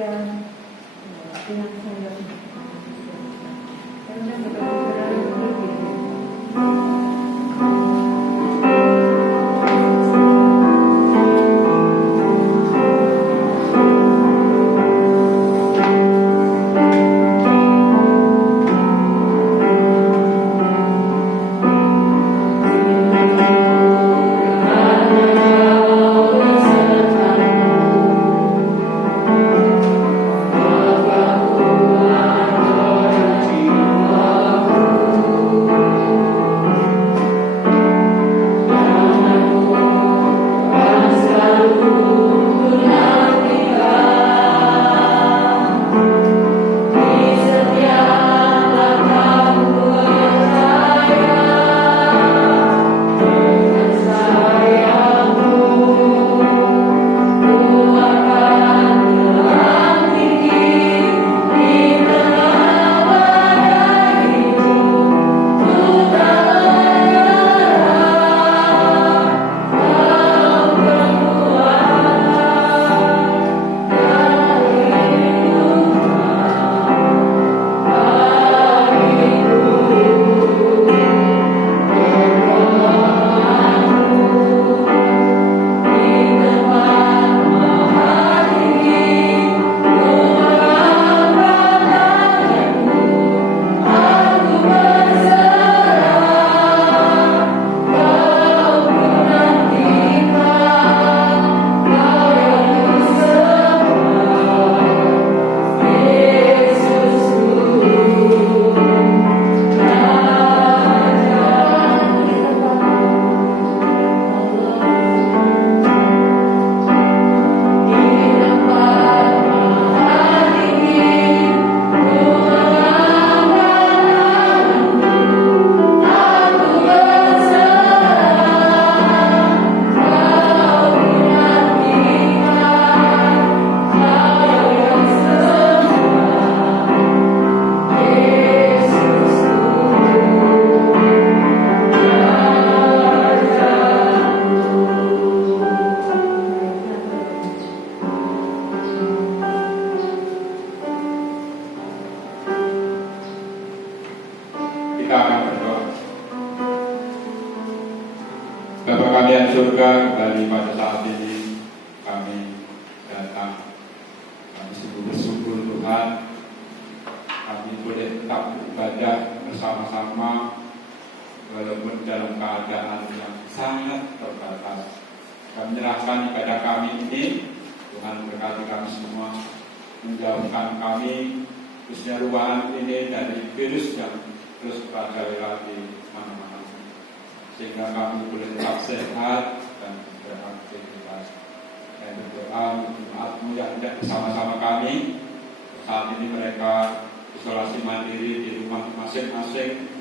yang dengan saya karena betul-betul Kalian surga, kembali pada saat ini kami datang. Kami sungguh bersyukur Tuhan, kami boleh tetap beribadah bersama-sama walaupun dalam keadaan yang sangat terbatas. Kami menyerahkan ibadah kami ini, Tuhan berkati kami semua, menjauhkan kami khususnya ruangan ini dari virus yang terus merajalela di mana-mana, sehingga kami boleh tetap sehat dan beraktivitas. Dan berdoa untuk jemaatmu yang tidak bersama-sama kami. Saat ini mereka isolasi mandiri di rumah masing-masing.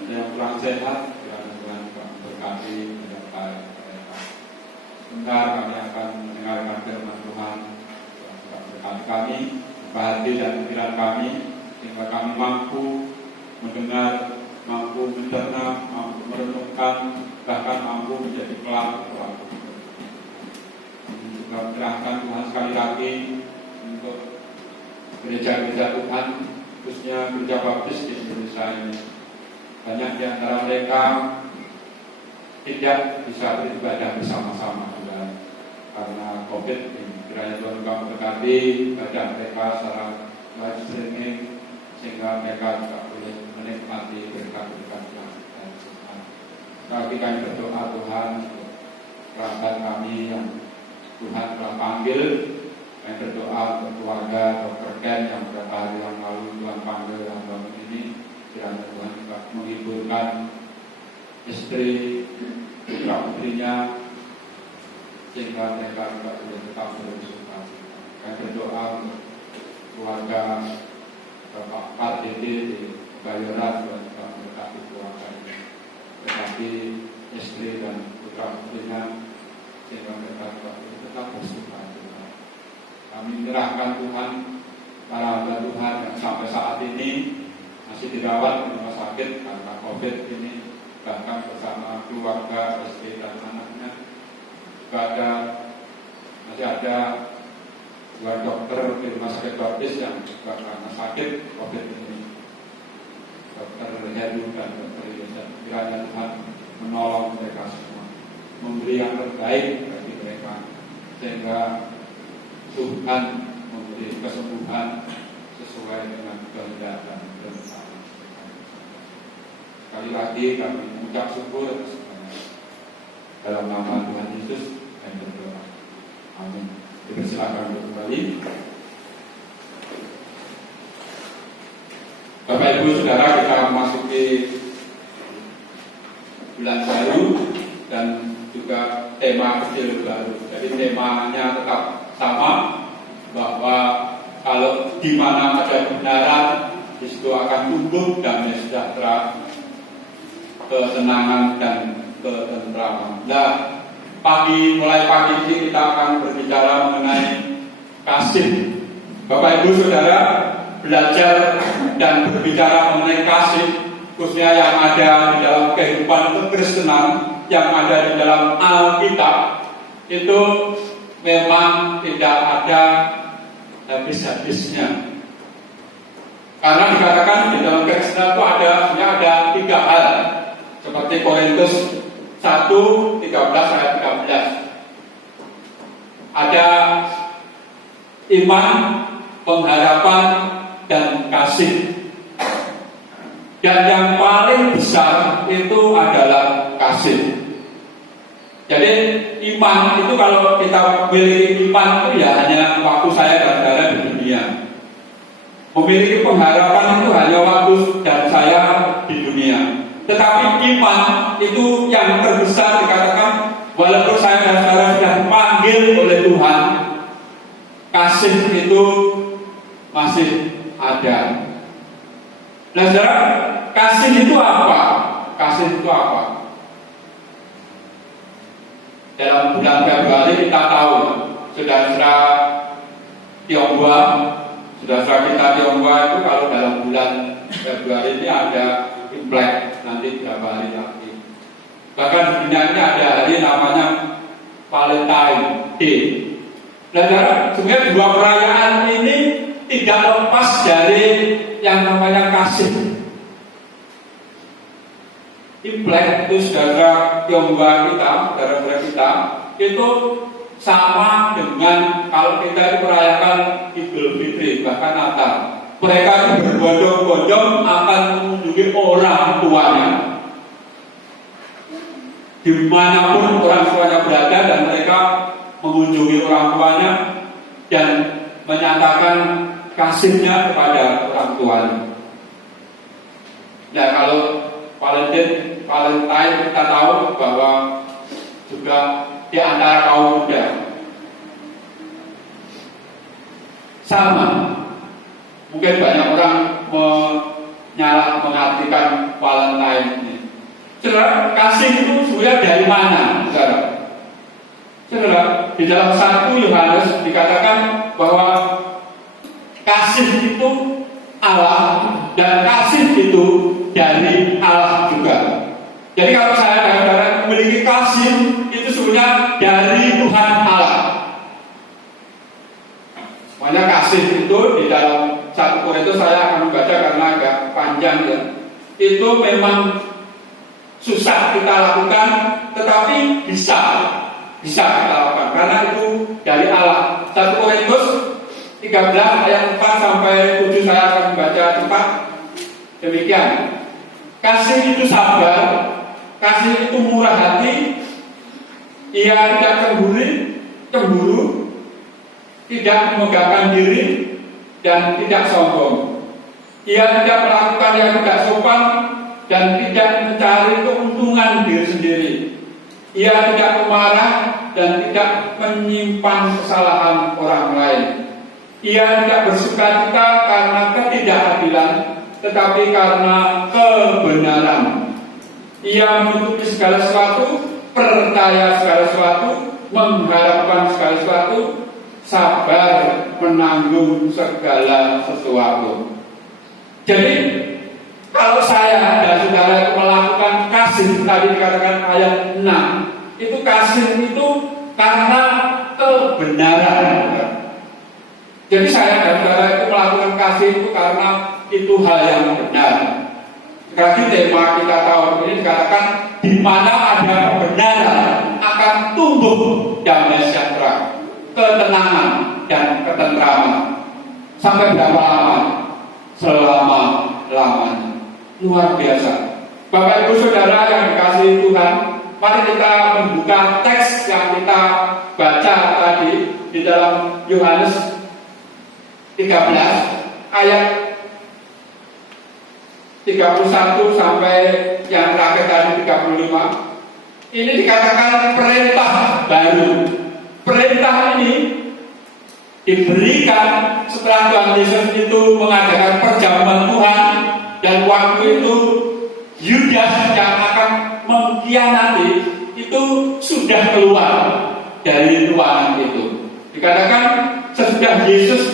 Ada yang kurang sehat, kiranya Tuhan berkati menyertai mereka. Sebentar kami akan mendengarkan firman Tuhan. Tuhan berkati kami, buka hati dan pikiran kami, sehingga kami mampu mendengar, mampu mencerna, mampu merenungkan, bahkan mampu menjadi pelaku-pelaku. Juga menyerahkan Tuhan sekali lagi untuk gereja-gereja Tuhan, khususnya gereja baptis di Indonesia ini. Banyak di antara mereka tidak bisa beribadah bersama-sama Tuhan karena COVID ini. Kiranya Tuhan juga memberkati ibadah mereka secara live streaming, sehingga mereka juga boleh menikmati berkat-berkat Tuhan. Kami kami berdoa Tuhan, kerabat kami yang Tuhan telah panggil, kami berdoa untuk keluarga Dr. Ken yang beberapa hari yang lalu Tuhan panggil yang bangun ini, kiranya Tuhan juga menghiburkan istri putra putrinya, sehingga mereka juga boleh tetap bersuka. Kami berdoa untuk keluarga Bapak Pak Dede di Bayoran, Tuhan juga memberkati keluarga ini, tetapi istri dan putra putrinya, sehingga mereka juga tetap bersuka. Kami menyerahkan Tuhan para hamba Tuhan yang sampai saat ini masih dirawat di rumah sakit karena COVID ini, bahkan bersama keluarga, istri dan anaknya. Juga masih ada dua dokter di rumah sakit Baptis yang juga karena sakit COVID ini, Dokter Heru dan Dokter Yosef. Kiranya Tuhan menolong mereka semua, memberi yang terbaik bagi mereka, sehingga Tuhan memberi kesembuhan sesuai dengan kehendak dan rencana. Sekali lagi kami mengucap syukur dalam nama Tuhan Yesus dan berdoa. Amin. Dipersilakan untuk kembali. Bapak Ibu Saudara, kita memasuki bulan baru dan juga tema kecil baru. Jadi temanya tetap sama, bahwa kalau di mana ada kebenaran, di situ akan tumbuh damai sejahtera, ketenangan dan ketentraman. Nah, mulai pagi ini kita akan berbicara mengenai kasih. Bapak Ibu Saudara, belajar dan berbicara mengenai kasih, khususnya yang ada di dalam kehidupan kekristenan, yang ada di dalam Alkitab, itu memang tidak ada habis-habisnya. Karena dikatakan di dalam kekristenan itu ada 3 hal, seperti Korintus 1:13 ayat 13. Ada iman, pengharapan, dan kasih. Dan yang paling besar itu adalah kasih. Jadi iman itu, kalau kita memiliki iman itu ya hanya waktu saya dan saudara di dunia. Memiliki pengharapan itu hanya waktu dan saya di dunia. Tetapi iman itu yang terbesar, dikatakan walaupun saya dan saudara sudah dipanggil oleh Tuhan, kasih itu masih ada. Nah saudara, kasih itu apa? Kasih itu apa? Dalam bulan Februari kita tahu, saudara Tionghoa, saudara kita Tionghoa itu kalau dalam bulan Februari ini ada Imlek, nanti berapa hari lagi. Bahkan di dunia ini ada hari namanya Valentine Day. Dan sebenarnya 2 perayaan ini tidak lepas dari yang namanya kasih. Imlek itu saudara Tionghoa kita, saudara-saudara kita, itu sama dengan kalau kita itu merayakan Idul Fitri, bahkan Natal. Mereka itu berbondong-bondong akan mengunjungi orang tuanya, dimanapun orang tuanya berada, dan mereka mengunjungi orang tuanya dan menyatakan kasihnya kepada orang tuanya. Ya, kalau Valentine kita tahu bahwa juga di antara kaum muda sama. Mungkin banyak orang mengartikan Valentine ini. Saudara, kasih itu sebenarnya dari mana, saudara? Saudara, di dalam 1 Yohanes dikatakan bahwa kasih itu Allah, dan kasih itu dari Allah juga. Jadi kalau saya dan saudara memiliki kasih, itu sebenarnya dari Tuhan Allah. Makanya kasih itu di dalam 1 Korintus, saya akan membaca karena agak panjang ya. Itu memang susah kita lakukan, tetapi bisa kita lakukan karena itu dari Allah. 1 Korintus 13 ayat 4 sampai 7 saya akan membaca cepat. Demikian. Kasih itu sabar, kasih itu murah hati, ia tidak cemburu, tidak memegahkan diri, dan tidak sombong. Ia tidak melakukan yang tidak sopan dan tidak mencari keuntungan diri sendiri. Ia tidak pemarah dan tidak menyimpan kesalahan orang lain. Ia tidak bersukacita karena ketidakadilan, tetapi karena kebenaran. Ia menutupi segala sesuatu, percaya segala sesuatu, mengharapkan segala sesuatu, sabar menanggung segala sesuatu. Jadi kalau saya dan saudara melakukan kasih, tadi dikatakan ayat 6, itu kasih itu karena kebenaran. Jadi saya dan saudara itu melakukan kasih itu karena itu hal yang benar. Sekali tema kita tahun ini dikatakan di mana ada kebenaran akan tumbuh damai sejahtera, ketenangan dan ketentraman. Sampai berapa lama? Selama-lamanya. Luar biasa. Bapak Ibu Saudara yang dikasihi Tuhan, mari kita membuka teks yang kita baca tadi di dalam Yohanes 13 ayat 31 sampai yang terakhir tadi 35. Ini dikatakan perintah baru. Perintah ini diberikan setelah Tuhan Yesus itu mengadakan perjamuan Tuhan, dan waktu itu Yudas yang akan mengkhianati itu sudah keluar dari ruangan itu. Dikatakan sesudah Yudas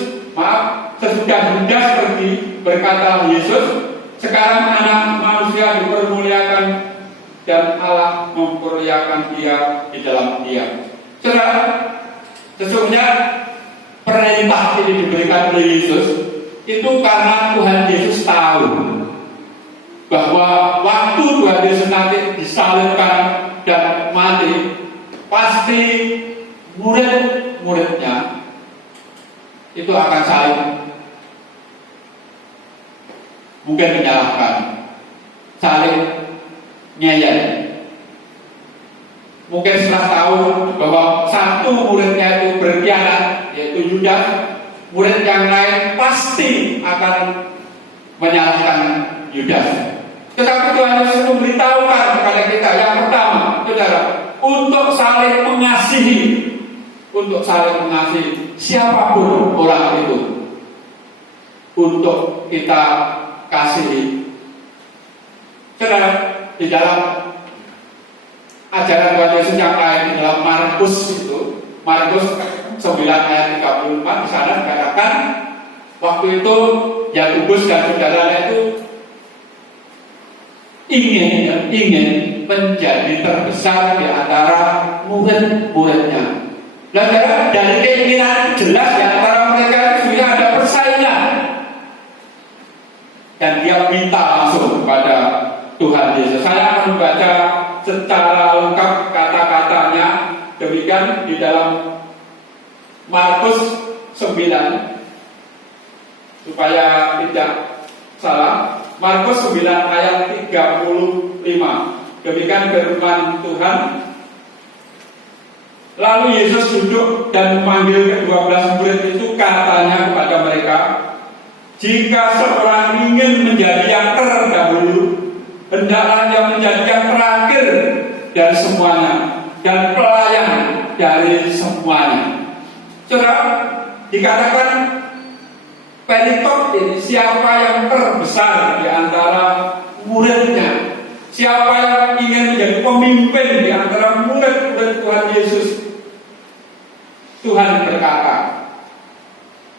pergi, berkata Yesus, sekarang Anak Manusia dipermuliakan dan Allah mempermuliakan Dia di dalam Dia. Saudara, sesungguhnya perintah ini diberikan oleh Yesus itu karena Tuhan Yesus tahu bahwa waktu Tuhan Yesus nanti disalibkan dan mati, pasti murid-muridnya itu akan saling mungkin menyalahkan, saling ngeyel. Mungkin setelah tahu bahwa satu muridnya itu berkhianat, yaitu Yudas, murid yang lain pasti akan menyalahkan Yudas. Tetapi Tuhan Yesus memberitahukan kepada kita yang pertama, saudara, untuk saling mengasihi siapapun orang itu, untuk kita kasihi. Saudara, di dalam ajaran Tuhan Yesus yang lain, di dalam Markus 9 ayat 34, di sana dikatakan waktu itu Yakobus dan saudaranya itu ingin menjadi terbesar di antara murid-muridnya. Nah, dari keinginan jelas di antara mereka itu sudah ada persaingan, dan dia minta langsung kepada Tuhan Yesus. Saya akan membaca secara lengkap kata-katanya, demikian di dalam Markus 9 supaya tidak salah. Markus 9 ayat 35. Demikian firman Tuhan. Lalu Yesus duduk dan memanggil ke-12 murid itu, katanya kepada mereka, jika seorang ingin menjadi yang terdahulu, hendaklah dia menjadi yang terakhir dari semuanya dan pelayan dari semuanya. Saudara, dikatakan perikop ini, siapa yang terbesar di antara muridnya, siapa yang ingin menjadi pemimpin di antara murid-murid Tuhan Yesus. Tuhan berkata,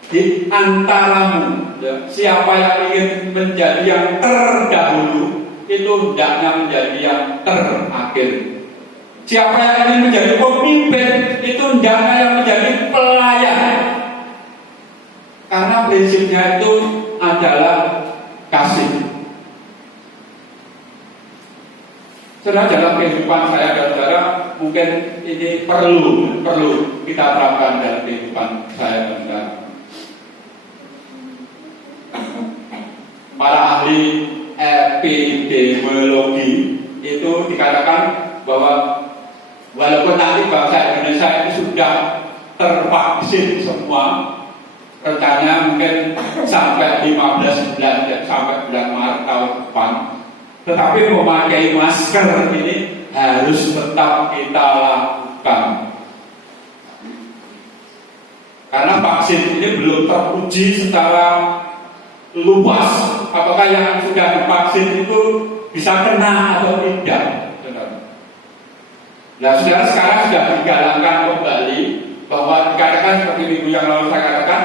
di antaramu, siapa yang ingin menjadi yang terdahulu, itu hendaknya menjadi yang terakhir. Siapa yang ingin menjadi pemimpin, itu hendaknya yang menjadi pelayan. Karena prinsipnya itu adalah kasih. Saudara, dalam kehidupan saya dan saudara, mungkin ini perlu kita terapkan dalam kehidupan saya dan saudara. Para ahli epidemiologi itu dikatakan bahwa walaupun nanti bangsa Indonesia itu sudah tervaksin semua, rencananya mungkin sampai 15 bulan, sampai bulan Maret tahun depan, tetapi memakai masker ini harus tetap kita lakukan. Karena vaksin ini belum teruji secara luas, apakah yang sudah divaksin itu bisa kena atau tidak. Nah, saudara, sekarang sudah digalakkan kembali bahwa dikatakan seperti minggu yang lalu saya katakan,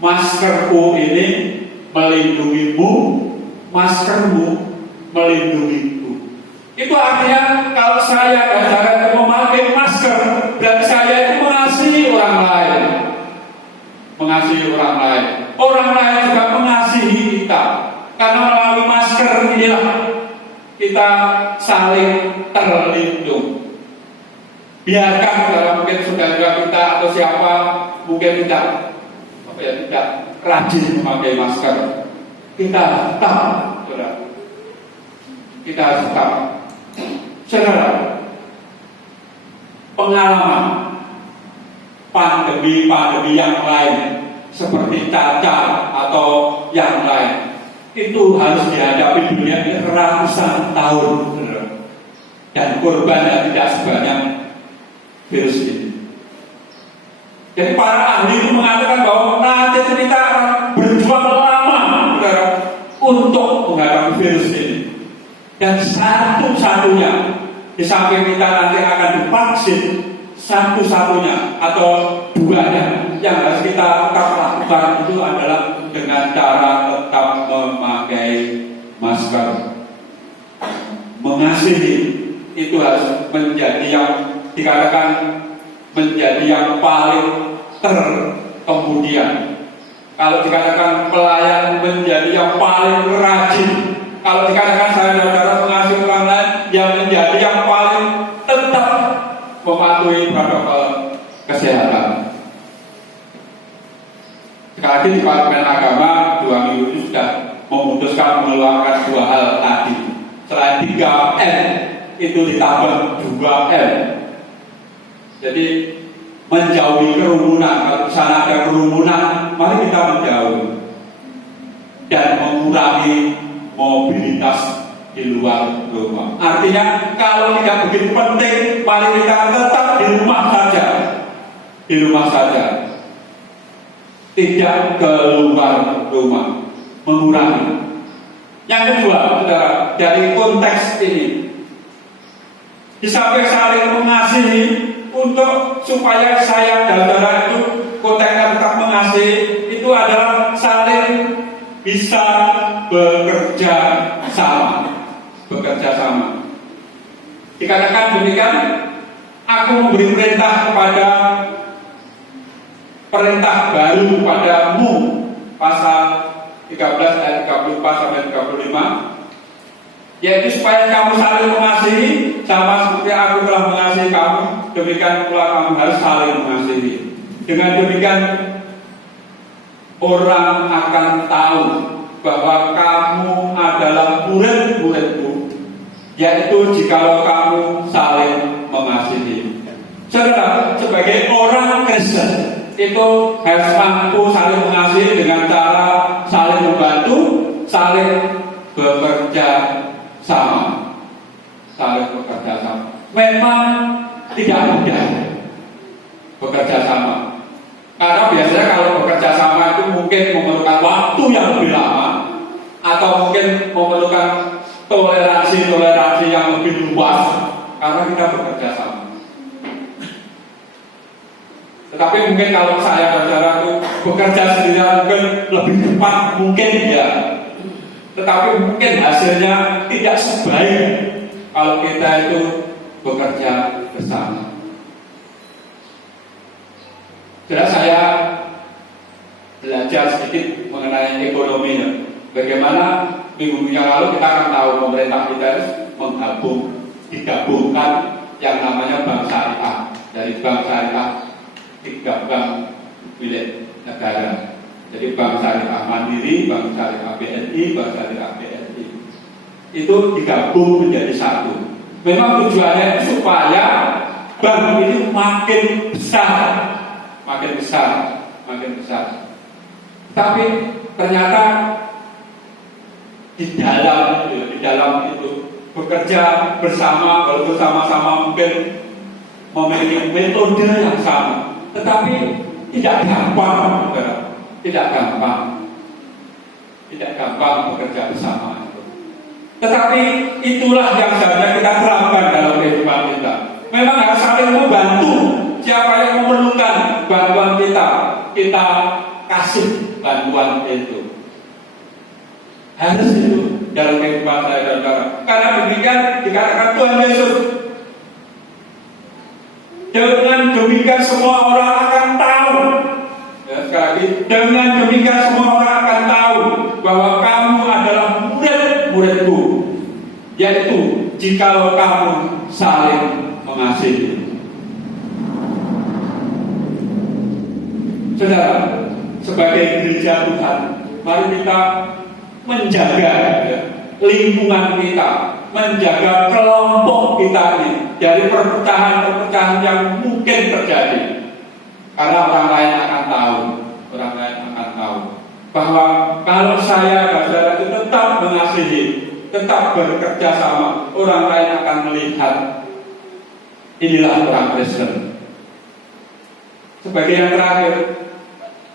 maskerku ini melindungimu, maskermu melindungiku. Itu artinya kalau saya dan saudara memakai masker, berarti saya itu mengasihi orang lain. mengasihi orang lain. Orang lain juga mengasihi kita. Karena melalui masker inilah kita saling terlindung. Biarkan kalau mungkin saudara kita atau siapa mungkin tidak rajin memakai masker, kita tetap, saudara. Kita tetap, saudara. Pengalaman pandemi yang lain seperti cacar atau yang lain itu harus dihadapi dunia ini ratusan tahun, saudara. Dan korbannya tidak sebanyak virus ini. Jadi para ahli itu mengatakan bahwa nanti kita akan berjuang lama, saudara, untuk menghadapi virus ini. Dan satu-satunya, di samping kita nanti akan divaksin, satu-satunya atau duanya yang harus kita tetap lakukan itu adalah dengan cara tetap memakai masker. Mengasihi itu harus menjadi yang dikatakan menjadi yang paling terkemudian. Kalau dikatakan pelayan menjadi yang paling rajin. Kalau dikatakan saudara mengasihi orang lain yang menjadi yang paling tetap mematuhi protokol kesehatan. Sekali lagi Departemen Agama 2 minggu ini sudah memutuskan mengeluarkan 2 hal tadi. Selain 3M itu ditambah 2M. Jadi menjauhi kerumunan. Kalau di sana ada kerumunan, mari kita menjauhi dan mengurangi mobilitas di luar rumah. Artinya kalau tidak begitu penting, mari kita tetap di rumah saja. Di rumah saja. Tidak keluar rumah. Mengurangi. Yang kedua, saudara, dari konteks ini, di samping saling mengasihi, untuk supaya saya dan saudara itu konteksnya tetap mengasihi, itu adalah saling bisa bekerja sama. Bekerja sama. Dikatakan demikian, aku memberi perintah baru kepadamu, pasal 13 ayat 34 sampai 35, yaitu supaya kamu saling mengasihi sama seperti aku telah mengasihi kamu, demikian pula kamu harus saling mengasihi. Dengan demikian orang akan tahu bahwa kamu adalah murid-muridku, yaitu jikalau kamu saling mengasihi. Saudara, sebagai orang Kristen itu harus mampu saling mengasihi dengan cara saling membantu, saling bekerja sama. Saling bekerja sama. Memang tidak mudah bekerja sama. Karena biasanya kalau bekerja sama itu mungkin memerlukan waktu yang lebih lama, atau mungkin memerlukan toleransi yang lebih luas karena kita bekerja sama. Tetapi mungkin kalau saya dan saudara itu bekerja sendirian mungkin lebih cepat, mungkin ya. Tetapi mungkin hasilnya tidak sebaik kalau kita itu bekerja bersama. Sudah saya belajar sedikit mengenai ekonomi. Bagaimana minggu yang lalu kita akan tahu pemerintah kita digabungkan yang namanya bank syariah. Dari bank syariah 3 bank milik negara. Jadi bank syariah Mandiri, bank syariah BNI, bank syariah BNI. Itu digabung menjadi satu. Memang tujuannya supaya bank ini makin besar. Tapi ternyata di dalam itu bekerja bersama, walaupun sama-sama mungkin memiliki metode yang sama, tetapi tidak gampang bekerja bersama itu. Tetapi itulah yang seharusnya kita terapkan dalam kehidupan kita. Memang harus saling membantu. Siapa yang memerlukan bantuan kita kasih bantuan itu. Harus itu dalam kehidupan saya dan saudara. Karena demikian dikatakan Tuhan Yesus, dengan demikian semua orang akan tahu. Ya, sekali lagi Dengan demikian semua orang akan tahu bahwa kamu adalah murid-muridku, yaitu jikalau kamu saling mengasihi. Saudara, sebagai gereja Tuhan, mari kita menjaga lingkungan kita, menjaga kelompok kita ini dari perpecahan-perpecahan yang mungkin terjadi. Karena orang lain akan tahu bahwa kalau saya dan saudara itu tetap mengasihi, tetap bekerja sama, orang lain akan melihat inilah orang Kristen. Sebagai yang terakhir,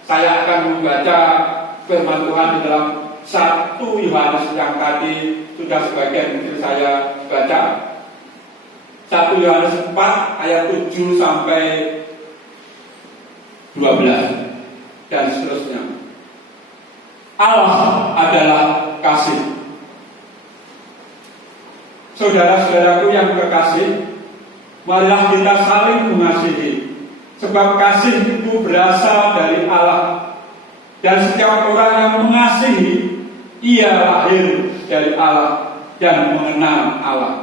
saya akan membaca firman Tuhan di dalam 1 Yohanes yang tadi sudah sebagian mungkin saya baca. 1 Yohanes 4 ayat 7 sampai 12 dan seterusnya. Allah adalah kasih. Saudara-saudaraku yang kekasih, marilah kita saling mengasihi. Sebab kasih itu berasal dari Allah. Dan setiap orang yang mengasihi, ia lahir dari Allah dan mengenal Allah.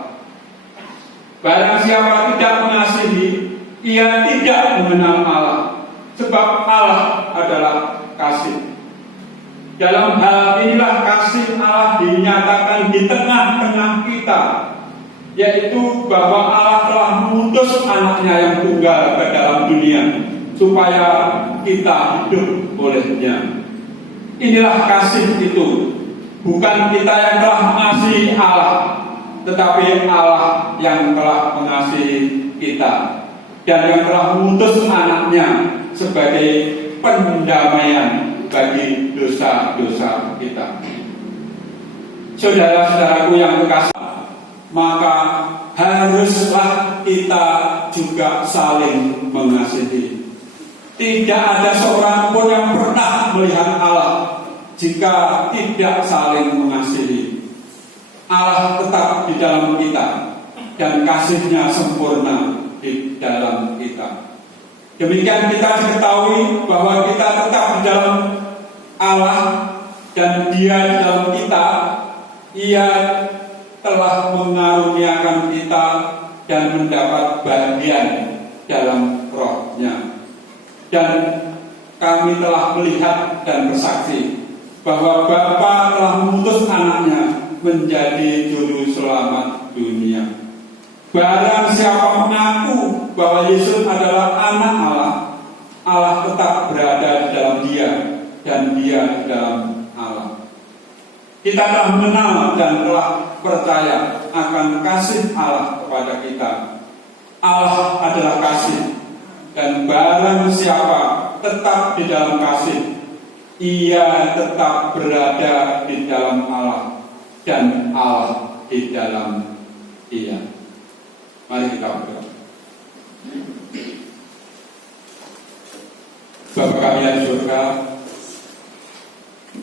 Barang siapa tidak mengasihi, ia tidak mengenal Allah. Sebab Allah adalah kasih. Dalam hal inilah kasih Allah dinyatakan di tengah-tengah kita, yaitu bahwa Allah telah mengutus anaknya yang tunggal ke dalam dunia supaya kita hidup olehnya. Inilah kasih itu, bukan kita yang telah mengasihi Allah, tetapi Allah yang telah mengasihi kita dan yang telah mengutus anaknya sebagai pendamaian bagi dosa-dosa kita. Saudara-saudaraku yang kekasih, maka haruslah kita juga saling mengasihi. Tidak ada seorang pun yang pernah melihat Allah jika tidak saling mengasihi. Allah tetap di dalam kita dan kasih-Nya sempurna di dalam kita. Demikian kita diketahui bahwa kita tetap di dalam Allah dan Dia di dalam kita. Ia telah mengaruniakan kita dan mendapat bagian dalam Roh-Nya. Dan kami telah melihat dan bersaksi bahwa Bapa telah mengutus anaknya menjadi juru selamat dunia. Barang siapa mengaku bahwa Yesus adalah anak Allah, Allah tetap berada di dalam dia dan dia di dalam Allah. Kita telah mengenal dan telah percaya akan kasih Allah kepada kita. Allah adalah kasih, dan barang siapa tetap di dalam kasih, ia tetap berada di dalam Allah dan Allah di dalam dia. Mari kita berdoa. Bapa kami yang di surga,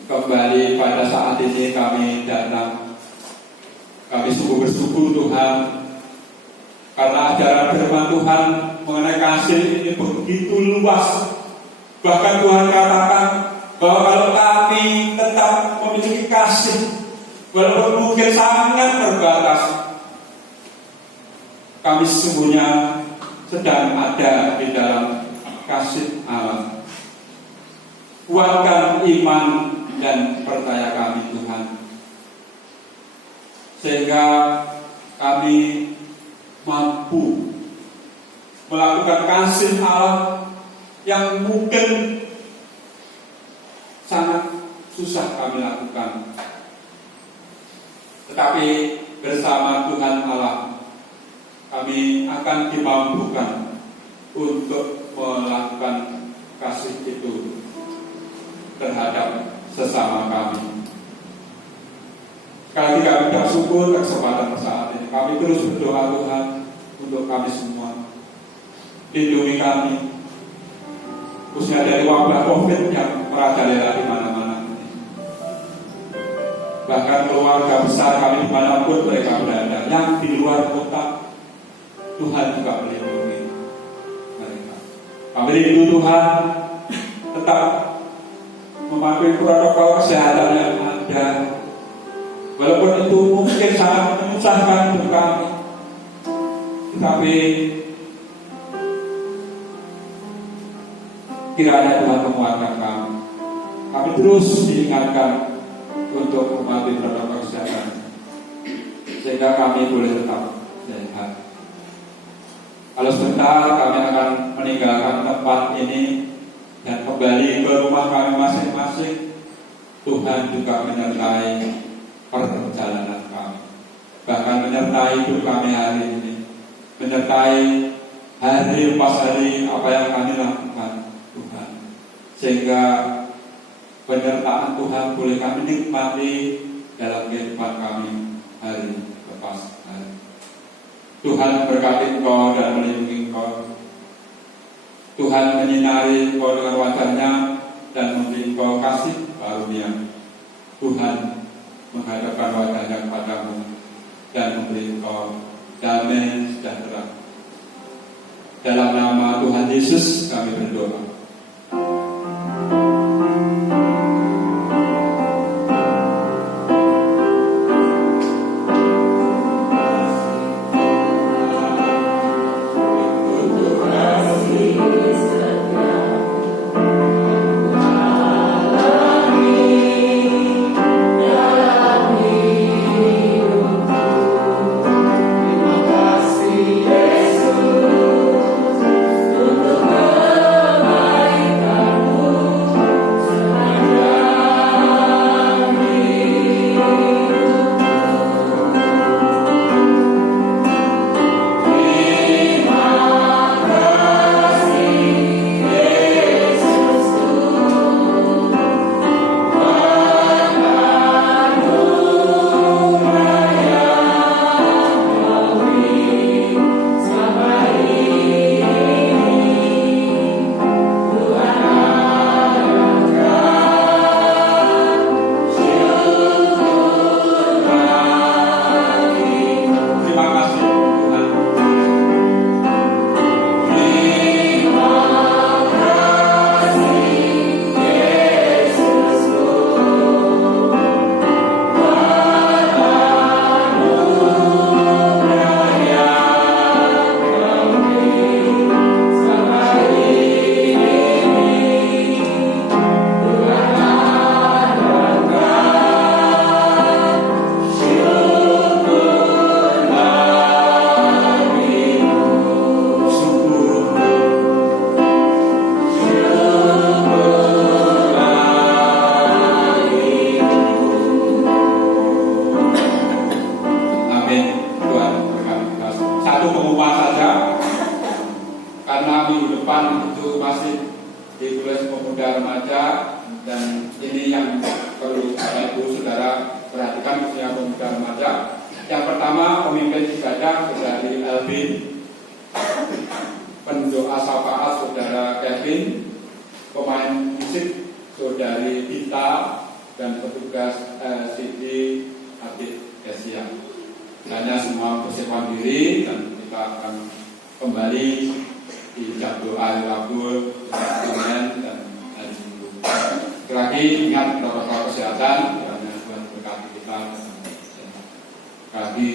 kembali pada saat ini kami datang. Kami sungguh bersyukur Tuhan, karena ajaran firman Tuhan mengenai kasih ini begitu luas. Bahkan Tuhan katakan bahwa kalau kami tetap memiliki kasih, walaupun mungkin sangat terbatas, kami sesungguhnya sedang ada di dalam kasih Allah. Kuatkan iman dan percaya kami Tuhan, sehingga kami mampu melakukan kasih Allah yang mungkin sangat susah kami lakukan, tetapi bersama Tuhan Allah kami akan dimampukan untuk melakukan kasih itu terhadap sesama kami. Sekali lagi kami bersyukur kesempatan saat ini. Kami terus berdoa Tuhan untuk kami semua. Lindungi kami, khususnya dari wabah COVID yang merajalela di mana-mana. Bahkan keluarga besar kami dimanapun mereka berada, yang di luar kota, Tuhan juga melindungi mereka. Kami rindu Tuhan, tetap mematuhi protokol kesehatan yang ada. Walaupun itu mungkin sangat menyusahkan untuk kami, tetapi kiranya Tuhan menguatkan kami. Kami terus diingatkan untuk mematuhi protokol kesehatan, sehingga kami boleh tetap sehat. Kalau sebentar kami akan meninggalkan tempat ini dan kembali ke rumah kami masing-masing. Tuhan juga menyertai perjalanan kami, bahkan menyertai hidup kami hari ini, menyertai hari lepas hari apa yang kami lakukan, Tuhan, sehingga penyertaan Tuhan boleh kami nikmati dalam kehidupan kami hari lepas hari. Tuhan berkati engkau dan melindungi engkau. Tuhan menyinari engkau dengan wajah-Nya dan memberi engkau kasih karunia. Tuhan menghadapkan wajah-Nya kepadamu dan memberi engkau damai sejahtera. Dalam nama Tuhan Yesus kami berdoa. Ingat protokol kesehatan, karena Tuhan berkati kita. Kami